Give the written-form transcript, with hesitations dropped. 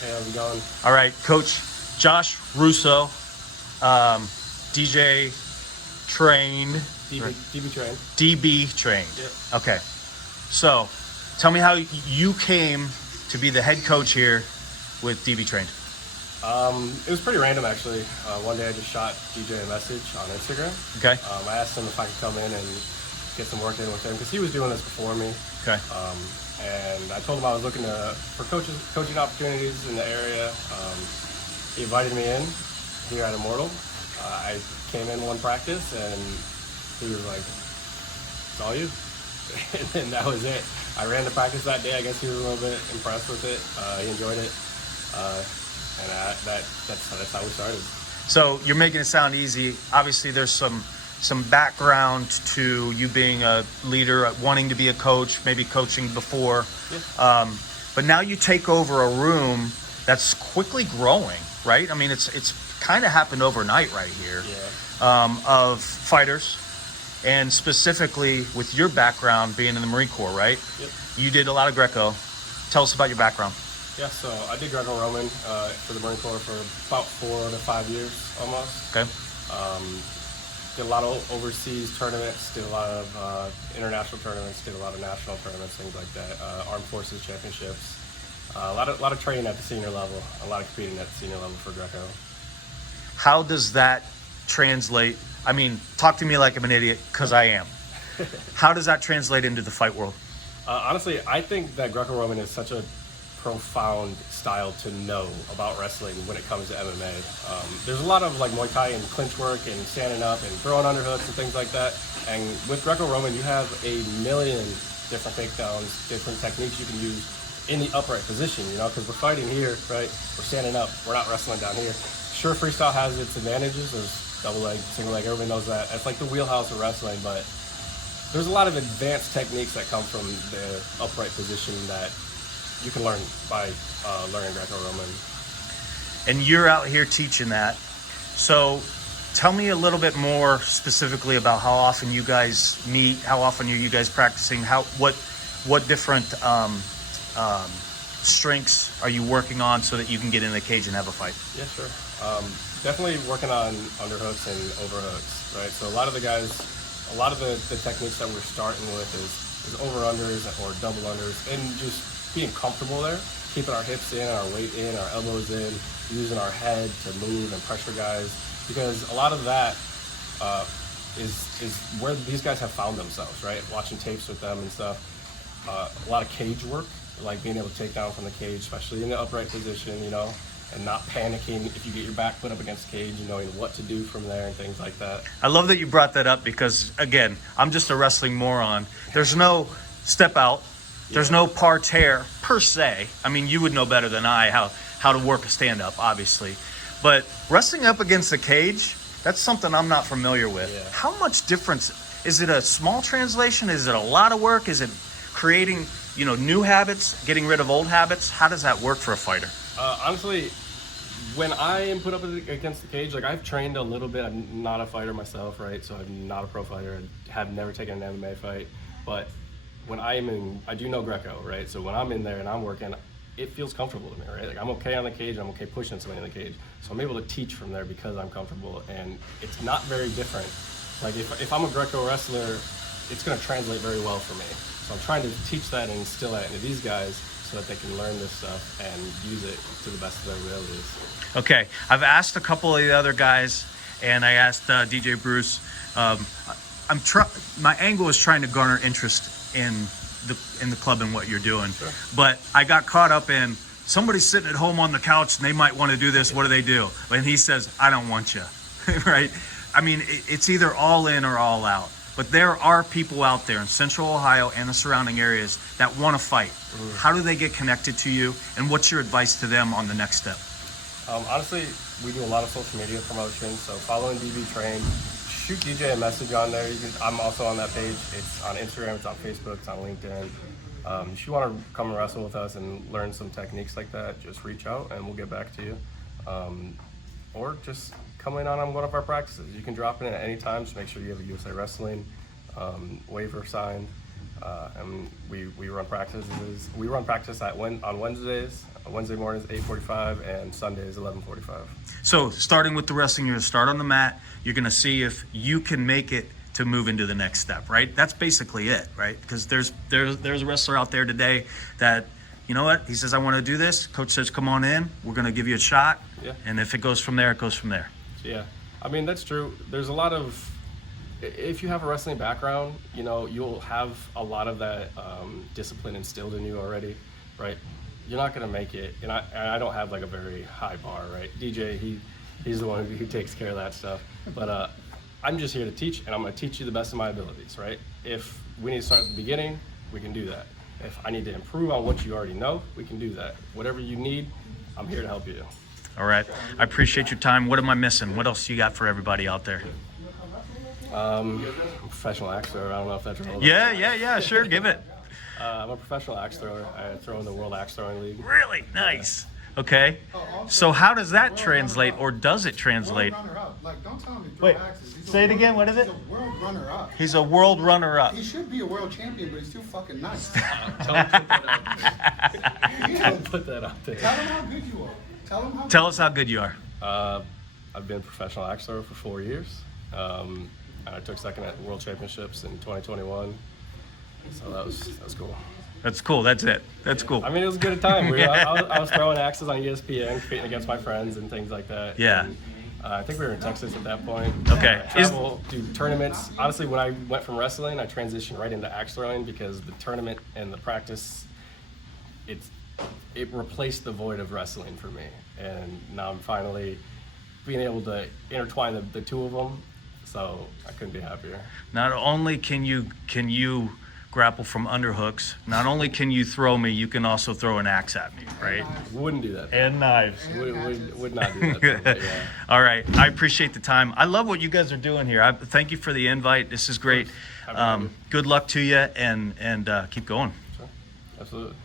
Hey, how's it going? All right, Coach Josh Russo, DJ trained, or DB train. DB trained. Yep. Okay, so tell me how you came to be the head coach here with DB trained. It was pretty random actually. One day I just shot DJ a message on Instagram. Okay, I asked him if I could come in and get some work in with him because he was doing this before me. okay. And I told him I was looking for coaching opportunities in the area. He invited me in here at Immortal. I came in one practice and he was like, "It's all you." And then that was it. I ran the practice that day. I guess he was a little bit impressed with it. He enjoyed it, and that's how we started. So you're making it sound easy. Obviously, there's some background to you being a leader, wanting to be a coach, maybe coaching before. Yeah. But now you take over a room that's quickly growing, right? I mean, it's kind of happened overnight right here. Yeah. Of fighters, and specifically with your background being in the Marine Corps, right? Yep. You did a lot of Greco. Tell us about your background. Yeah. So I did Greco-Roman for the Marine Corps for about 4 to 5 years almost. Okay. Did a lot of overseas tournaments, did a lot of international tournaments, did a lot of national tournaments, things like that. Armed Forces championships. A lot of training at the senior level. A lot of competing at the senior level for Greco. How does that translate? I mean, talk to me like I'm an idiot, because I am. How does that translate into the fight world? Honestly, I think that Greco-Roman is such a profound style to know about wrestling when it comes to MMA. There's a lot of like Muay Thai and clinch work and standing up and throwing underhooks and things like that. And with Greco-Roman, you have a million different takedowns, different techniques you can use in the upright position, you know, because we're fighting here, right? We're standing up, we're not wrestling down here. Sure, freestyle has its advantages. There's double leg, single leg, everybody knows that. That's like the wheelhouse of wrestling, but there's a lot of advanced techniques that come from the upright position that you can learn by learning Greco-Roman. And you're out here teaching that. So tell me a little bit more specifically about how often you guys meet, how often are you guys practicing, what different strengths are you working on so that you can get in the cage and have a fight? Yeah, sure. Definitely working on underhooks and overhooks, right? So a lot of the techniques that we're starting with is over-unders or double unders, and just being comfortable there, keeping our hips in, our weight in, our elbows in, using our head to move and pressure guys, because a lot of that is where these guys have found themselves, right? Watching tapes with them and stuff. A lot of cage work, like being able to take down from the cage, especially in the upright position, you know, and not panicking if you get your back put up against the cage and knowing what to do from there and things like that. I love that you brought that up because, again, I'm just a wrestling moron. There's no step out. There's no parterre per se. I mean, you would know better than I how to work a stand-up, obviously. But wrestling up against the cage, that's something I'm not familiar with. Yeah. How much difference? Is it a small translation? Is it a lot of work? Is it creating, new habits, getting rid of old habits? How does that work for a fighter? Honestly, when I am put up against the cage, like I've trained a little bit. I'm not a fighter myself, right? So I'm not a pro fighter. I have never taken an MMA fight. But when I do know Greco, right? So when I'm in there and I'm working, it feels comfortable to me, right? Like I'm okay on the cage, I'm okay pushing somebody in the cage. So I'm able to teach from there because I'm comfortable, and it's not very different. Like if I'm a Greco wrestler, it's gonna translate very well for me. So I'm trying to teach that and instill that into these guys so that they can learn this stuff and use it to the best of their abilities. Okay, I've asked a couple of the other guys, and I asked DJ Bruce. My angle is trying to garner interest in the club and what you're doing. Sure. But I got caught up in somebody's sitting at home on the couch and they might want to do this. What do they do? And he says, "I don't want you," right? I mean, it's either all in or all out. But there are people out there in Central Ohio and the surrounding areas that want to fight. Mm. How do they get connected to you? And what's your advice to them on the next step? Honestly, we do a lot of social media promotion. So following DB Train, shoot DJ a message on there. I'm also on that page. It's on Instagram, it's on Facebook, it's on LinkedIn. If you want to come and wrestle with us and learn some techniques like that, just reach out and we'll get back to you. Or just come in on one of our practices. You can drop in at any time. Just make sure you have a USA Wrestling waiver signed. And we run practices. We run practice on Wednesdays, Wednesday mornings 8:45, and Sundays 11:45. So starting with the wrestling, you're going to start on the mat. You're going to see if you can make it to move into the next step, right? That's basically it, right? Because there's a wrestler out there today that, you know what? He says, I want to do this. Coach says, come on in. We're going to give you a shot. Yeah. And if it goes from there, it goes from there. Yeah, I mean, that's true. There's a lot of, if you have a wrestling background, you know, you'll have a lot of that discipline instilled in you already, right? You're not going to make it, and I don't have like a very high bar, right? DJ, he's the one who takes care of that stuff. But I'm just here to teach, and I'm going to teach you the best of my abilities, right? If we need to start at the beginning, we can do that. If I need to improve on what you already know, we can do that. Whatever you need, I'm here to help you. All right. I appreciate your time. What am I missing? What else you got for everybody out there? I'm a professional axe thrower. I don't know if that's relevant. Yeah, sure. Give it. I'm a professional axe thrower. I throw in the World Axe Throwing League. Really? Nice. Okay. So how does that translate, or does it translate? Like, don't tell him to throw Wait, axes. He's say it again. What is it? He's a world runner-up. He's a world runner-up. He should be a world champion, but he's too fucking nice. Don't put that out there. Tell him how good you are. Tell him how. Tell us how good you are. I've been a professional axe thrower for 4 years. And I took second at the World Championships in 2021. So that was cool. That's cool. That's it. That's cool. I mean, it was a good time. I was throwing axes on ESPN, competing against my friends and things like that. Yeah. And, I think we were in Texas at that point. Okay. Travel, do tournaments. Honestly, when I went from wrestling, I transitioned right into axe throwing because the tournament and the practice, it replaced the void of wrestling for me. And now I'm finally being able to intertwine the two of them. So I couldn't be happier. Not only can you grapple from underhooks, not only can you throw me, you can also throw an axe at me, right? Wouldn't do that. And knives. Would not do that. But yeah. All right. I appreciate the time. I love what you guys are doing here. Thank you for the invite. This is great. Good luck to you, and keep going. Sure. Absolutely.